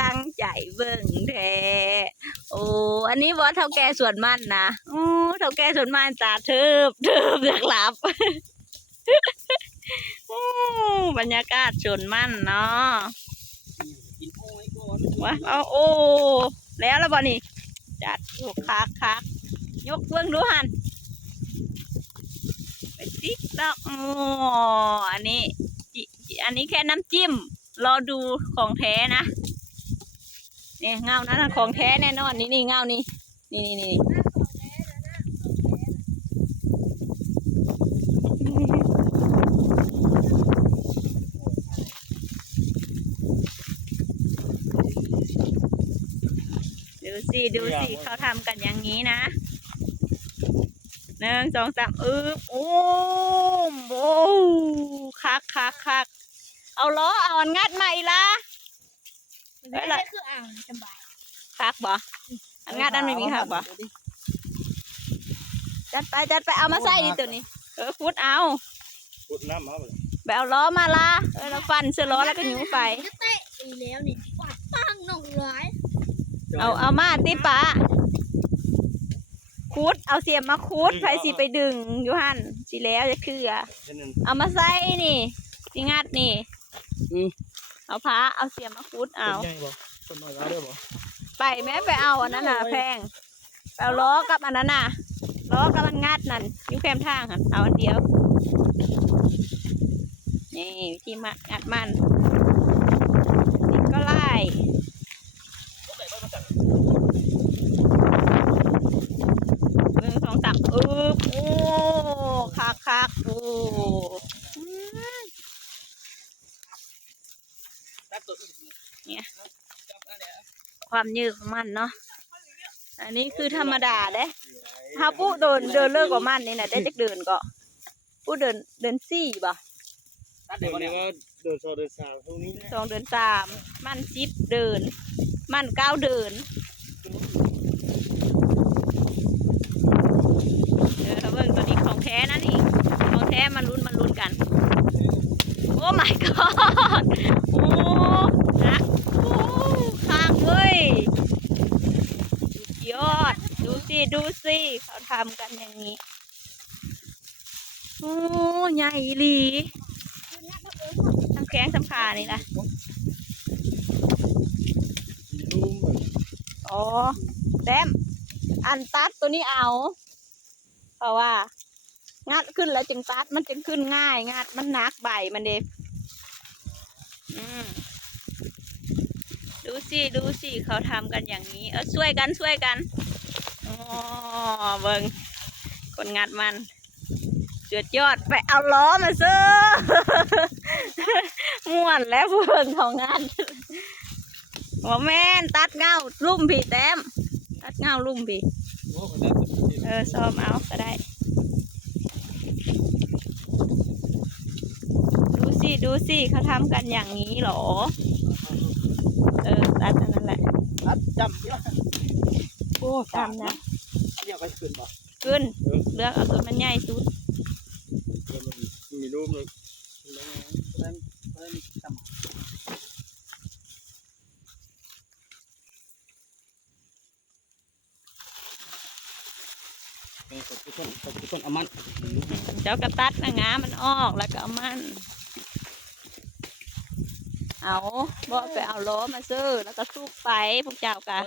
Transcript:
ตั้งใจเบิ่งแท้โอ้อันนี้บอสเท่าแก่สวนมันนะโอ้เท่าแก่สวนมันตาเทิบเทิบอยากหลับโอ้บรรยากาศสวนมันเนาะกินอ้ยก่อนว้าเอาโอ้แล้วแล้วบอนี่จัดโอ้คักคักยกเบื้องดูหันไปติ๊กตอกโอ้อันนี้อันนี้แค่น้ำจิ้มรอดูของแท้นะ เนี่ยเงานั้นน่ะของแท้แน่นอนนี่นี่เงานี่นี่นี่นี่ดูสิดูสิเขาทำกันอย่างนี้นะหนึ่งสองสามอึบโอ้มโอ้คักคักคักเอาล้อเอาอันงัดใหม่ละ ไม่ได้คืออ่างสบายคักบ่อันงัดอันไม่มีคักบ่จัดไปจัดไปเอามาใส่ดิตัวนี้ เออพุดเอาพุดน้ำมาบ่ไปเอาล้อมาละเออแล้วฟันเสื้อล้อแล้วก็หยูไปจะเตะอีแล้วนี่ฟาดปังหนองร้อยเอาเอามาติปะคูดเอาเสียมมาคูดใครสิไปดึงอยู่หันสิแล้วจะคืออะแค่นั้นเอามาใส่นี่สิงัดนี่ เอาผ้าเอาเสียมมาคูดเอาใหญ่บ่ต้นน้อยเอาได้บ่ไปแม่ไปเอาอันนั้นน่ะแพงไปเอาล้อกับอันนั้นน่ะล้อกับมันงัดนั่นอยุ่แคมทางค่ะเอาอันเดียว นี่วิธีมัดงัดมันนี่ก็ไล่หนึ่งสองสามอึบโอ้คักคักโอ้อืม ตัดตัว เนี่ย จับอะไร ความยืดของมันเนาะ อันนี้คือธรรมดาเด้ถ้าผู้เดินเดินเลิกกว่ามันนี่นะได้จักเดินก็ผู้เดินเดินสี่บ่ตัดเดี๋เดี๋ยยววนี้เนี่ยก็เดินโซเดินสามตรงนี้สองเดินสามมันสิบเดิน มันเก้าเดินเออเบิ่งตัวนี้ของแท้นะนี่ของแท้มันลุ้นมันลุ้นกัน โอ้ my god โอ้นะโอ้ข้างเว้ยสุดยอด ดูสิดูสิเขาทำกันอย่างนี้ โอ้ใหญ่อีหลีทำแข้งทำขานี่ล่ะอ๋อแซมอันตัดตัวนี้เอา เพราะว่า งัดขึ้นแล้วจึงตัดมันจึงขึ้นง่าย งัดมันหนักใบมันเด็อืมดูสิ ดูสิ เขาทำกันอย่างนี้ เออช่วยกันช่วยกัน เบิงคนงัดมันเจือดยอดไปเอาล้อมาซื้อม่วนแล้วเพิ่งของงานหัวแม่นตัดเงาลุ่มพี่แต้มตัดเงาลุ่มพี่โอ้คนนั้นเออซ้อมเอาก็ได้ดูสิดูสิเขาทำกันอย่างนี้เหรอ เออตัดอันนั้นแหละตัดจำเดี๋ยวโอ้ตามนะ เดี๋ยวไปขึ้นบ่ขึ้นเลือกเอาตัวมันใหญ่สุดมีรูปเลยเพราะนั้นเพราะนั้นจำเป็นคนทุกคนคนทุกคนเอามันเจ้ากระตัดนะงามันออกแล้วก็เอามัน เอาบอกไปเอาล้อมาซื้อแล้วก็สุกไปพวกเจ้ากะ